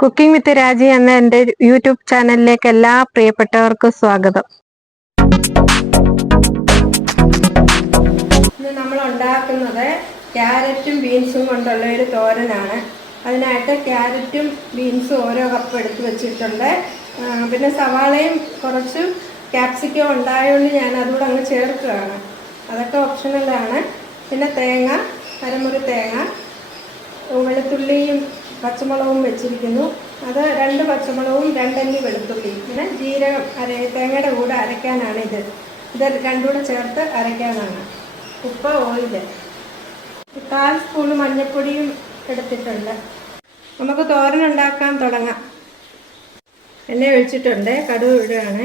Cooking വിത്ത് രാജി എന്ന എന്റെ യൂട്യൂബ് ചാനലിലേക്ക് എല്ലാ പ്രിയപ്പെട്ടവർക്കും സ്വാഗതം. ഇന്ന് നമ്മൾ ഉണ്ടാക്കുന്നത് ക്യാരറ്റും ബീൻസും കൊണ്ടുള്ള ഒരു തോരനാണ്. അതിനായിട്ട് ക്യാരറ്റും ബീൻസും ഓരോ കപ്പ് എടുത്ത് വെച്ചിട്ടുണ്ട്. പിന്നെ സവാളയും കുറച്ച് ക്യാപ്സിക്കം ഉണ്ടായതുകൊണ്ട് ഞാൻ അതുകൂടെ അങ്ങ് ചേർക്കുകയാണ്. അതൊക്കെ ഓപ്ഷണലാണ് പിന്നെ തേങ്ങ അരമുറി തേങ്ങ വെളുത്തുള്ളിയും പച്ചമുളകും വെച്ചിരിക്കുന്നു. അത് രണ്ട് പച്ചമുളകും രണ്ടല്ലി വെളുത്തുള്ളി. പിന്നെ ജീരകം അര തേങ്ങയുടെ കൂടെ അരയ്ക്കാനാണ് ഇത്. ഇത് രണ്ടുകൂടെ ചേർത്ത് അരയ്ക്കാനാണ്. ഉപ്പ് ഓയിൽ. കാൽ സ്പൂൺ മഞ്ഞൾപ്പൊടിയും എടുത്തിട്ടുണ്ട്. നമുക്ക് തോരനുണ്ടാക്കാൻ തുടങ്ങാം. എണ്ണ ഒഴിച്ചിട്ടുണ്ട്. കടുക് ഇടുകയാണ്.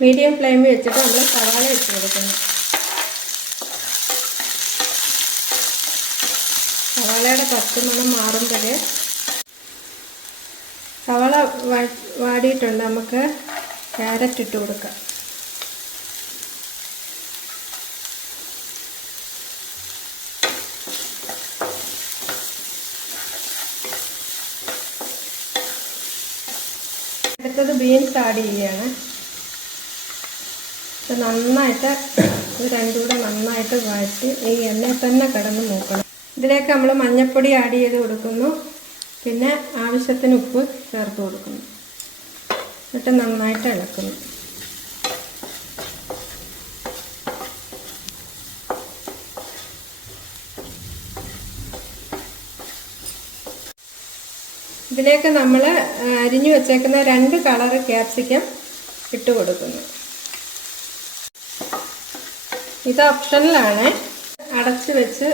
മീഡിയം ഫ്ലെയിമിൽ വെച്ചിട്ട് നമ്മൾ സവാള ഇട്ട് കൊടുക്കുന്നു സവാളയുടെ പച്ചമണം മാറുമ്പോൾ സവാള വാടിയിട്ടുണ്ട്. നമുക്ക് ക്യാരറ്റ് ഇട്ട് കൊടുക്കാം. അടുത്തത് ബീൻസ് ആഡ് ചെയ്യുകയാണ് നന്നായിട്ട് ഇത് രണ്ടും കൂടെ നന്നായിട്ട് വഴറ്റി ഈ എണ്ണയിൽ തന്നെ കിടന്ന് നോക്കണം ഇതിലേക്ക് നമ്മൾ മഞ്ഞൾപ്പൊടി ആഡ് ചെയ്ത് കൊടുക്കുന്നു. പിന്നെ ആവശ്യത്തിന് ഉപ്പ് ചേർത്ത് കൊടുക്കുന്നു. എന്നിട്ട് നന്നായിട്ട് ഇളക്കുന്നു. ഇതിലേക്ക് നമ്മൾ അരിഞ്ഞു വെച്ചേക്കുന്ന രണ്ട് കളറ് ക്യാപ്സിക്കം ഇട്ട് കൊടുക്കുന്നു. ഇത് ഓപ്ഷനിലാണ്. അടച്ച് വെച്ച്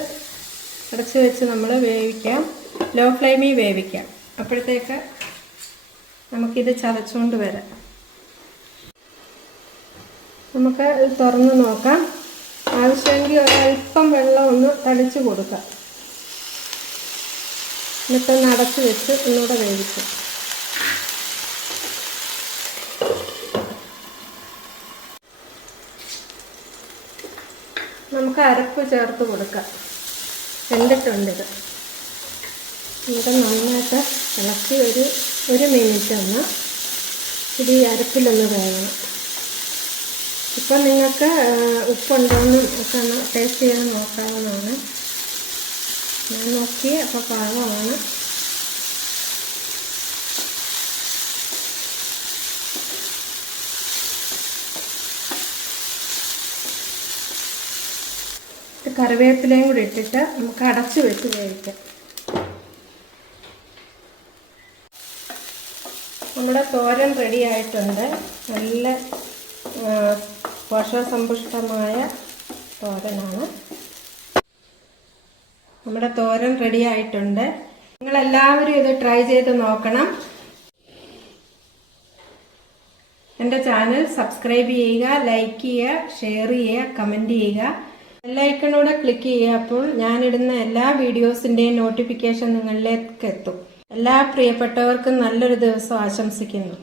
അടച്ച് വെച്ച് നമ്മൾ വേവിക്കാം. ലോ ഫ്ലെയിമിൽ വേവിക്കാം. അപ്പോഴത്തേക്ക് നമുക്കിത് ചതച്ചുകൊണ്ട് വരാം. നമുക്ക് തുറന്ന് നോക്കാം. ആവശ്യമെങ്കിൽ ഒരല്പം വെള്ളം ഒന്ന് തളിച്ചു കൊടുക്കാം. എന്നിട്ടൊന്ന് അടച്ച് വെച്ച് ഒന്നുകൂടെ വേവിക്കാം. നമുക്ക് അരപ്പ് ചേർത്ത് കൊടുക്കാം. വെന്തിട്ടുണ്ട് ഇത്. നന്നായിട്ട് ഇളക്കി ഒരു ഒരു മിനിറ്റ് ഒന്ന് ഇത് ഈ അരപ്പിലൊന്ന് വേണം ഇപ്പം നിങ്ങൾക്ക് ഉപ്പുണ്ടോയെന്നും ഒക്കെ ഒന്ന് ടേസ്റ്റ് ചെയ്ത് നോക്കാവുന്നതാണ്. ഞാൻ നോക്കി അപ്പോൾ പാകമാണ്. കറിവേപ്പിലയും കൂടി ഇട്ടിട്ട് നമുക്ക് അടച്ചു വെച്ച് വേവിക്കാം. നമ്മുടെ തോരൻ റെഡി ആയിട്ടുണ്ട്. നല്ല പോഷകസമ്പുഷ്ടമായ തോരനാണ്. നമ്മുടെ തോരൻ റെഡി ആയിട്ടുണ്ട്. നിങ്ങളെല്ലാവരും ഇത് ട്രൈ ചെയ്ത് നോക്കണം. എന്റെ ചാനൽ സബ്സ്ക്രൈബ് ചെയ്യുക ലൈക്ക് ചെയ്യുക ഷെയർ ചെയ്യുക കമന്റ് ചെയ്യുക. ബെല്ലൈക്കണൂടെ ക്ലിക്ക് ചെയ്യുക. അപ്പോൾ ഞാനിടുന്ന എല്ലാ വീഡിയോസിന്റെയും നോട്ടിഫിക്കേഷൻ നിങ്ങളിലേക്ക് എത്തും. എല്ലാ പ്രിയപ്പെട്ടവർക്കും നല്ലൊരു ദിവസം ആശംസിക്കുന്നു.